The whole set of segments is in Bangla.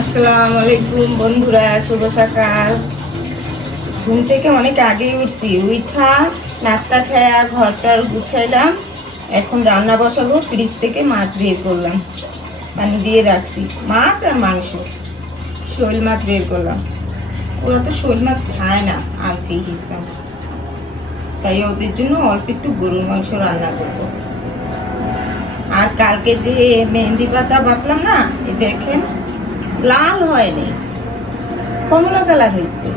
আসসালামু আলাইকুম বন্ধুরা, শুভ সকাল। ঘুম থেকে অনেক আগেই উঠছি। উঠা নাস্তা খায়া ঘরটার গুছাইলাম। এখন রান্না বসাবো, ফ্রিজ থেকে মাছ বের করলাম। পানি দিয়ে রাখছি। মাছ আর মাংস। শোল মাছ বের করলাম। ওরা তো শোল মাছ খায় না আনফি হিসাব। তাই ওদের জন্য অল্প একটু গরুর মাংস রান্না করব। আর কালকে যে মেহেন্দি পাতা বাটলাম না, এ দেখেন লাল হয়নি। কমলা কালার হয়েছে।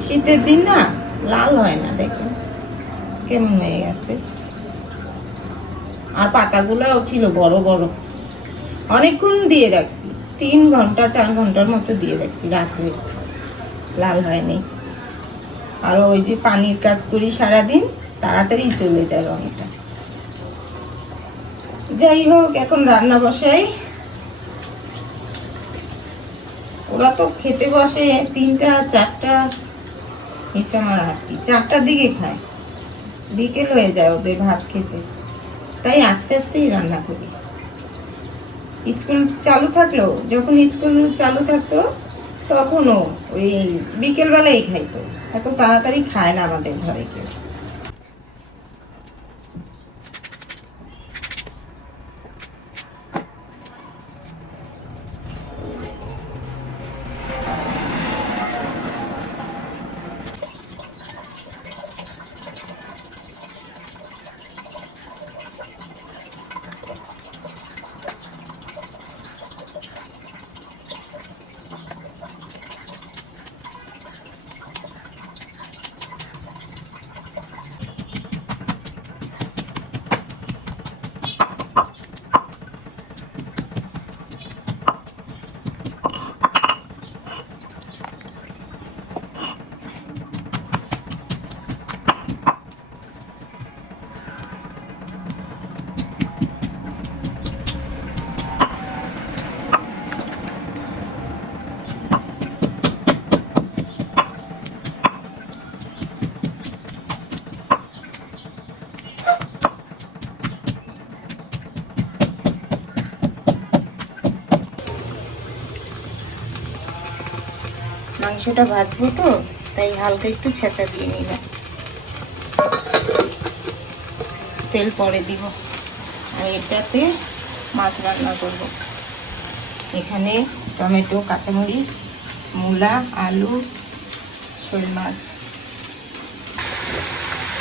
শীতের দিন না লাল হয় না, দেখেন। কেমন হয়ে গেছে। আর পাতাগুলোও ছিল বড় বড়। অনেকক্ষণ দিয়ে রাখছি। তিন ঘণ্টা, চার ঘণ্টার মতো দিয়ে রাখছি রাত্রে। লাল হয়নি। আর ওই যে পানির কাজ করি সারাদিন, তাড়াতাড়ি চলে যায় রঙটা যাই হোক, এখন রান্না বসাই। ওরা তো খেতে বসে, তিনটা, চারটা হিসে আমার চারটার দিকে খায়। বিকেল হয়ে যায় ওদের ভাত খেতে। তাই আস্তে আস্তেই রান্না করি। স্কুল চালু থাকল, যখন স্কুল চালু থাকতো, তখনও ওই বিকেলবেলাই খাইতো। এত তাড়াতাড়ি খায় না আমাদের ঘরে কেউ। মাংসটা ভাজবো তো, তাই হালকা একটু ছেঁচা দিয়ে নিলাম তেল পরে দিব। আর এটাতে মাছ রান্না করব। এখানে টমেটো, কাঁচামরিচ, মূলা, আলু, শোল মাছ।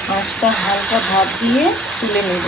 মাছটা হালকা ভাত দিয়ে তুলে নেব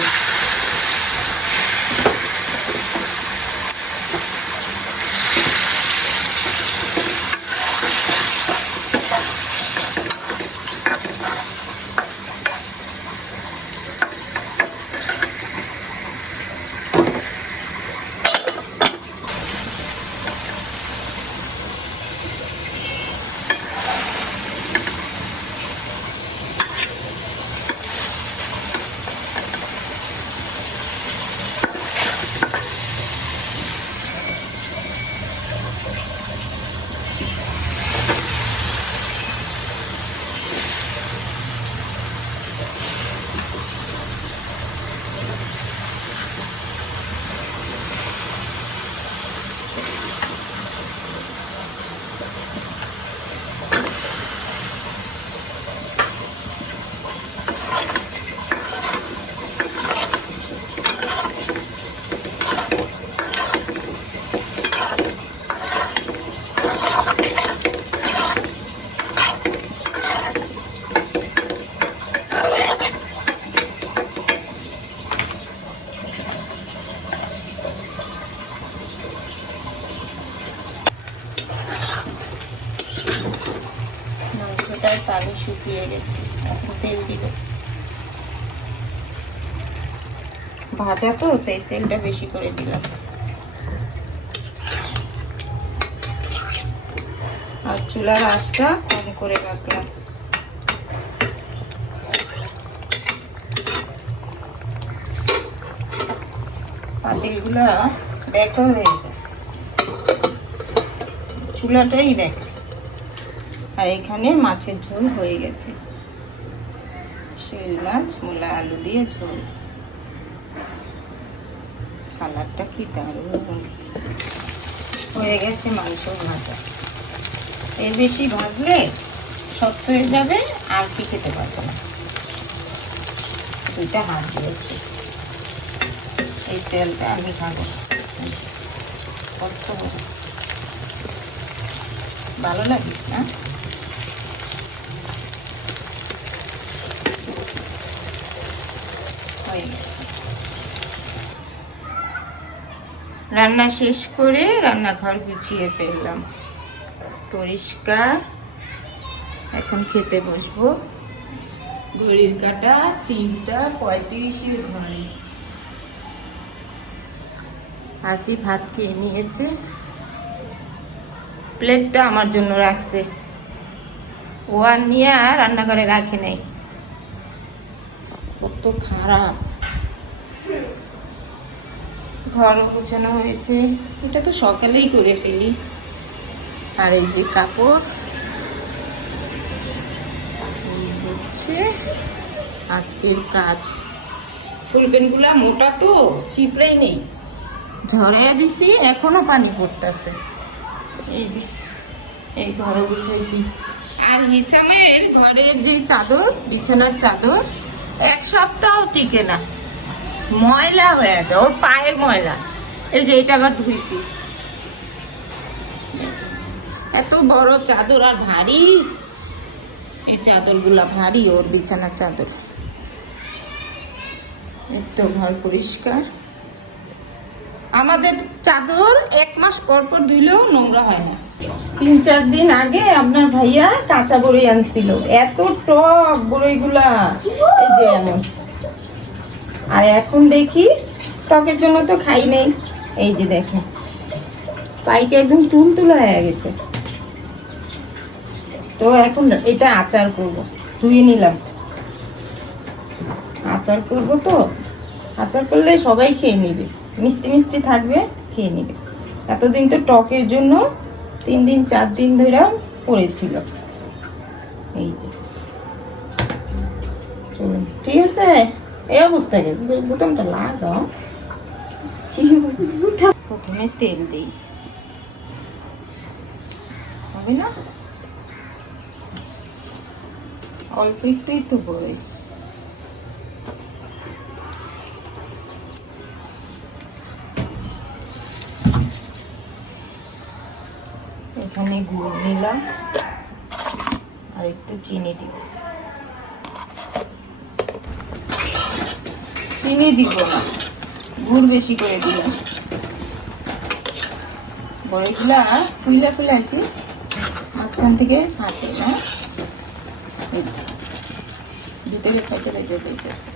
মাংসটার পানি শুকিয়ে গেছে এখন তেল দিব ভাজা তো, তাই তেলটা বেশি করে দিলাম। আর চুলার আঁচটা কম করে রাখলাম। পাতিলগুলা ব্যাকা হয়ে যায়। চুলাটাই ব্যাকা আর এখানে মাছের ঝোল হয়ে গেছে। শৈল মাছ, মূলা, আলু দিয়ে ঝোল। কালারটা কি দারুণ হয়ে গেছে মাংস ভাজা। এর বেশি ভাজলে শক্ত হয়ে যাবে, আর কি খেতে পারব না। দুইটা হাত দিয়েছি। এই তেলটা আমি খাব। কত ভালো লাগে না? হয়ে গেছে। রান্না শেষ করে রান্নাঘর গুছিয়ে ফেললাম। পরিষ্কার। এখন খেতে বসবো। ঘড়ির কাটা তিনটা পঁয়ত্রিশের ঘরে আরফি ভাত খেয়ে নিয়েছে। প্লেটটা আমার জন্য রাখছে। ও আর নিয়ে রান্নাঘরে রাখে নাই। কত খারাপ। ঘরও গুছানো হয়েছে। এটা তো সকালেই করে ফেলি। আর এই যে কাপড় হচ্ছে আজকের কাজ। ফুলপেনগুলা মোটা তো চিপড়েই নেই। ঝরে দিছি, এখনও পানি পড়তেছে। এই যে, এই ঘরও গুছাইছি। আর হিসামের ঘরের যে চাদর, বিছানার চাদর, এক সপ্তাহ টিকে না। ময়লা হয়ে আছে, ওর পায়ের ময়লা। এই যে এটা আবার ধুইছি। এত বড় চাদর আর ভারী। এই চাদরগুলা ভারী, ওর বিছানার চাদর। তো ঘর পরিষ্কার। আমাদের চাদর এক মাস পর পর ধুইলেও নোংরা হয় না। তিন চার দিন আগে আপনার ভাইয়া কাঁচা বড়ই আনছিল। এত টক বড়ইগুলা। এই যে এমন। আর এখন দেখি টকের জন্য তো খাই নেই। এই যে দেখে পাইকে একদম তুল তুলা হয়ে গেছে। তো এখন এটা আচার করব, ধুয়ে নিলাম। আচার করব তো, আচার করলে সবাই খেয়ে নেবে, মিষ্টি মিষ্টি থাকবে, খেয়ে নেবে। এতদিন তো টকের জন্য তিন দিন, চার দিন ধরে পড়েছিল। এই যে, চলুন, ঠিক আছে? প্রথমে তেল দিই। হবে না? অল্প একটুই তো এখানে গুড় নিলাম, আর একটু চিনি দিব চিনি দিব না। গুড় বেশি করে দিলাম বড়িগুলা ফুলা ফুলে আছে মাঝখান থেকে হাতে, না? ভিতরে ফেটে লেগে যাইতেছে।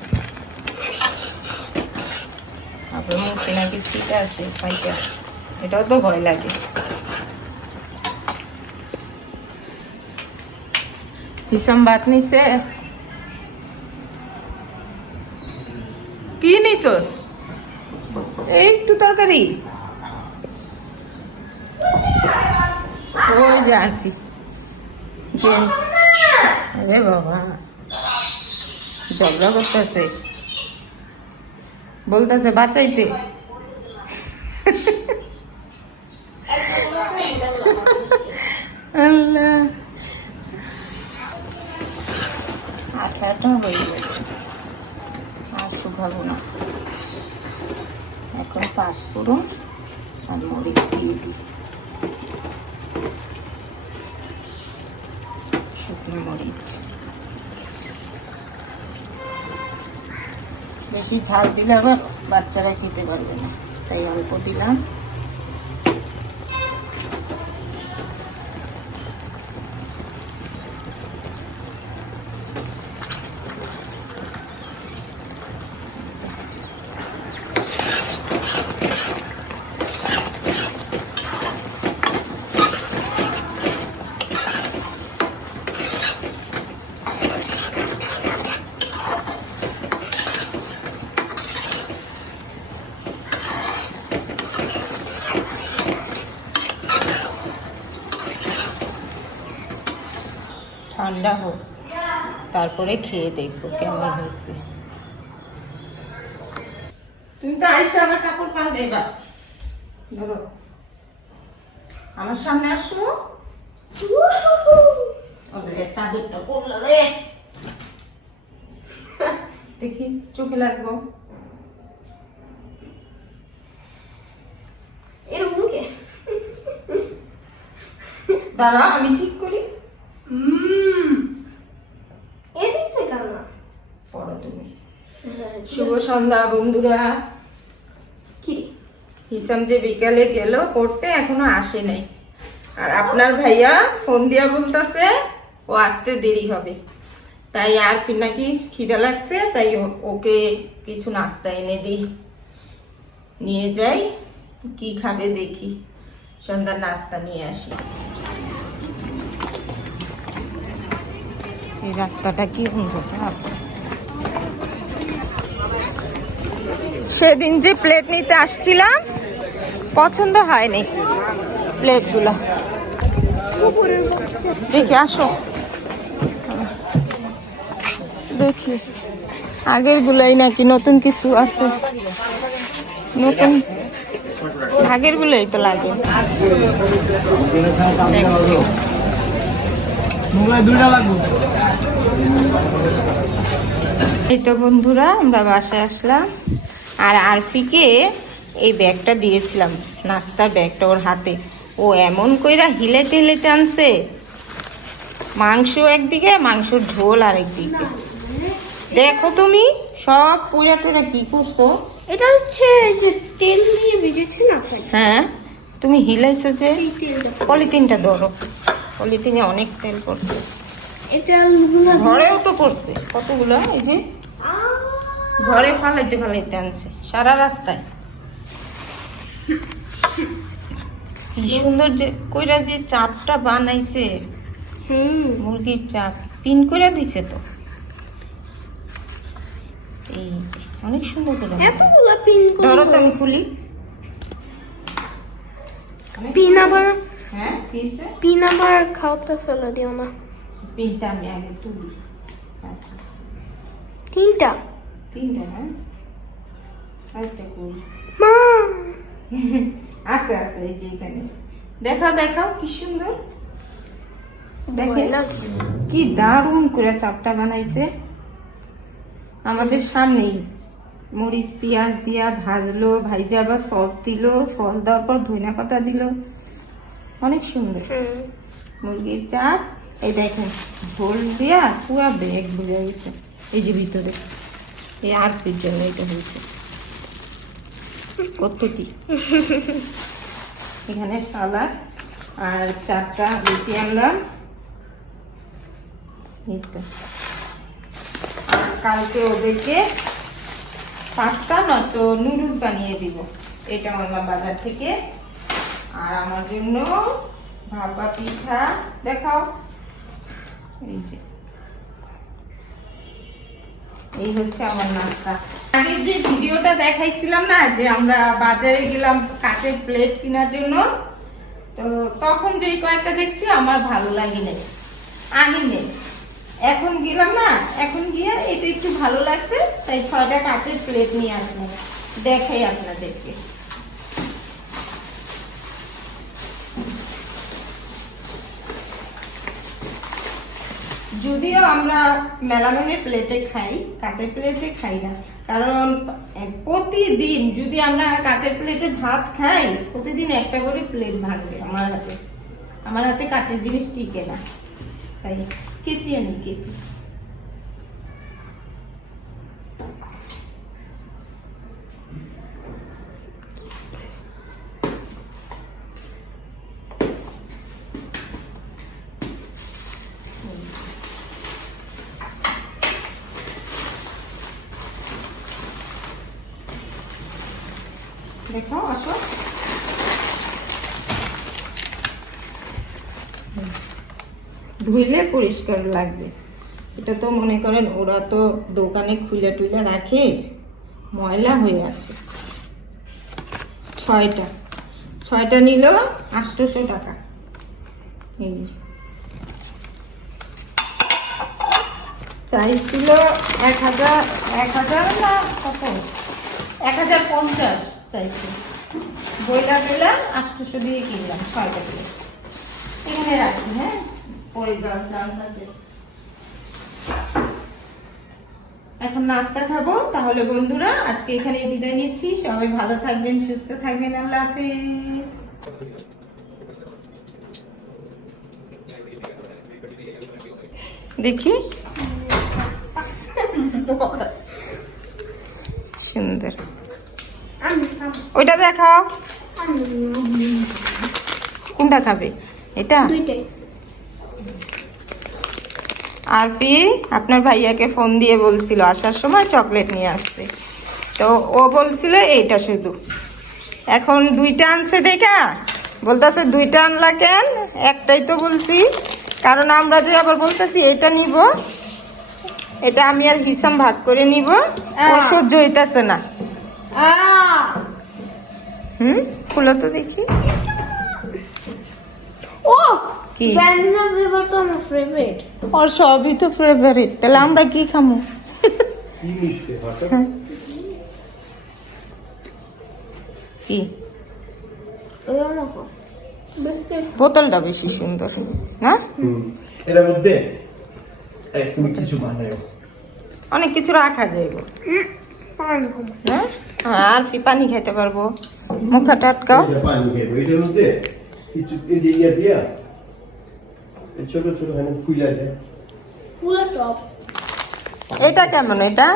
তারপরে মুখে নাকি ছিটা আসে, পাইটা এটাও তো ভয় লাগে। হিসাম ভাত নিছে? এই একটু তরকারি। ওই যে আর কি? আরে বাবা। ঝগড়া করতেছে। বলতেছে, বাঁচাইতে। আল্লাহ। আঠাটা হয়ে গেছে। শুকাবো না এখন পাঁচ ফোড়ন আর মরিচ দিয়ে দিই শুকনো মরিচ। বেশি ঝাল দিলে আবার বাচ্চারা খেতে পারবে না, তাই অল্প দিলাম ঠান্ডা হোক তারপরে খেয়ে দেখব কেমন হয়েছে। তুমি তো আইসা আবার কাপড় পাল্টাইবা ধরো। আমার সামনে আসো। চাদরটা পড়ল রে। দেখি, চোখে লাগবো। দাঁড়া আমি ঠিক করি হুম এদিক থেকে না পড়ো তুমি শুভ সন্ধ্যা, বন্ধুরা। কি? হিসাম যে বিকালে গেল, পড়তে এখনও আসে নাই। আর আপনার ভাইয়া ফোন দিয়া বলতেছে, ও আসতে দেরি হবে। তাই আর ফির নাকি খিদা লাগছে, তাই ওকে কিছু নাস্তা এনে দিই। নিয়ে যাই, কি খাবে দেখি। সন্ধ্যার নাস্তা নিয়ে আসি। রাস্তাটা কি অন্ধকার সেদিন যে প্লেট নিতে আসছিলাম, পছন্দ হয়নি প্লেটগুলো দেখি, আসো। দেখি আগের গুলাই নাকি নতুন কিছু আছে। নতুন আগের গুলোই তো লাগে। এই তো বন্ধুরা, আমরা বাসায় আসলাম। আর আরপিকে এই ব্যাগটা দিয়েছিলাম নাস্তার ব্যাগটা ওর হাতে। ও এমন কইরা হিলেতে হিলেতে আনছে। মাংস একদিকে মাংসর ঝোল আরেকদিকে দেখো তুমি সব পুরা টুরা কি করছ? এটা হচ্ছে যে তেল দিয়ে ভেজেছে না হ্যাঁ তুমি হিলাইছো যে পলিথিনটা ধরো। পলিথিনে অনেক তেল পড়ছে। এটা ঘরেও তো পড়ছে। কতগুলো এই যে? ঘরে ফালাইতে ফালাইতে আনছে সারা রাস্তায়। কি সুন্দর যে কইরা যে চাপটা বানাইছে হুম মুরগির চাপ পিন করে দিছে তো। এই যে অনেক সুন্দর করে। এতগুলো পিন ধরো তো আমি খুলি। পিন আবার হ্যাঁ পিন আবার খাওয়াতে ফেলে দিও না। পিনটা আমি আগে তুলি। আচ্ছা, তিনটা? তিনটা হ্যাঁ? আরেকটা করি। মা! আছে আছে এই যে এখানে। দেখাও দেখাও কি সুন্দর। দেখে কি দারুণ করে চাপটা বানাইছে। আমাদের সামনেই মরিচ পেঁয়াজ দিয়া ভাজলো ভাইজে আবার সস দিল সস দেওয়ার পর ধনিয়া পাতা দিল। অনেক সুন্দর। মুরগির চাপ। এই দেখেন ঝোল দিয়া পুরা ব্যাগ বুঝা গেছে। এই যে ভিতরে। এই আরপির জন্য এটা হয়েছে। কতটি? এখানে সালাদ আর চারটা রুটি আনলাম। কালকে ওদেরকে পাস্তা নয়তো নুডলস বানিয়ে দিব। এটা আনলাম বাজার থেকে। আর আমার জন্য ভাপা পিঠা দেখাও। এই যে। এই হচ্ছে আমার নাস্তা। আগে যে ভিডিওটা দেখাইছিলাম না, যে আমরা বাজারে গেলাম কাঁচের প্লেট কেনার জন্য, তো তখন যেই কয়েকটা দেখছি আমার ভালো লাগেনি আনি নেই এখন গেলাম না, এখন গিয়ে এটা একটু ভালো লাগছে, তাই ছয়টা কাঁচের প্লেট নিয়ে আসলাম। দেখাই আপনাদেরকে। যদিও আমরা মেলামেনের প্লেটে খাই, কাঁচের প্লেটে খাই না। কারণ প্রতিদিন যদি আমরা কাঁচের প্লেটে ভাত খাই, প্রতিদিন একটা করে প্লেট ভাঙবে আমার হাতে। আমার হাতে কাঁচের জিনিস টিকে না। তাই কেচি আনি, কেচি দেখো আসো ধুইলে পরিষ্কার লাগবে। এটা তো মনে করেন ওরা তো দোকানে খুলে টুলে রাখে, ময়লা হয়ে আছে। ছয়টা। ছয়টা নিল আটশোশো টাকা। এই। চাইছিল এক হাজার এক হাজার না কত? এক হাজার পঞ্চাশ চাইছিল। বইলা বইলা আষ্টশো দিয়ে কিনলাম ছয় টাকা এখানে রাখি হ্যাঁ? যাওয়ার চান্স আছে। এখন নাস্তা খাব তাহলে বন্ধুরা আজকে এখানে বিদায় নিচ্ছি। সবাই ভালো থাকবেন সুস্থ থাকবেন। আল্লাহ হাফিজ। দেখি। সুন্দর। ওইটা দেখাও। কোনটা খাবে? এটা? আরপি আপনার ভাইয়াকে ফোন দিয়ে বলছিল আসার সময় চকলেট নিয়ে আসতে তো ও বলছিল এইটা শুধু। এখন দুইটা আনছে দেখা। বলতেছে দুইটা আনলা কেন? একটাই তো বলছি। কারণ আমরা যে আবার বলতেছি এটা নিব। এটা আমি আর হিসাম ভাগ করে নিব। ওর সহ্য হইতাছে না। হুম? খুলো তো দেখি। ও কি? ভ্যানিলা ফ্লেভার তো আমার ফেভারিট ওর সবই তো ফেভারিট তাহলে আমরা কি খামো? কি আমাকে বোতলটা বেশি সুন্দর না। এটার মধ্যে কিছু অনেক কিছু রাখা যায় গো। হ্যাঁ? হ্যাঁ, আর ফি পানি খাইতে পারব? মুখা টাটকাও এটা পানি খাইবো। এটার মধ্যে কিছু এই দিয়া ছোট ছোট এখানে ফুলা দেয় পুরো টপ এটা কেমন এটা?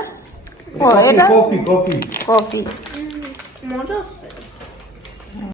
ও এটা? কপি কপি কপি মজা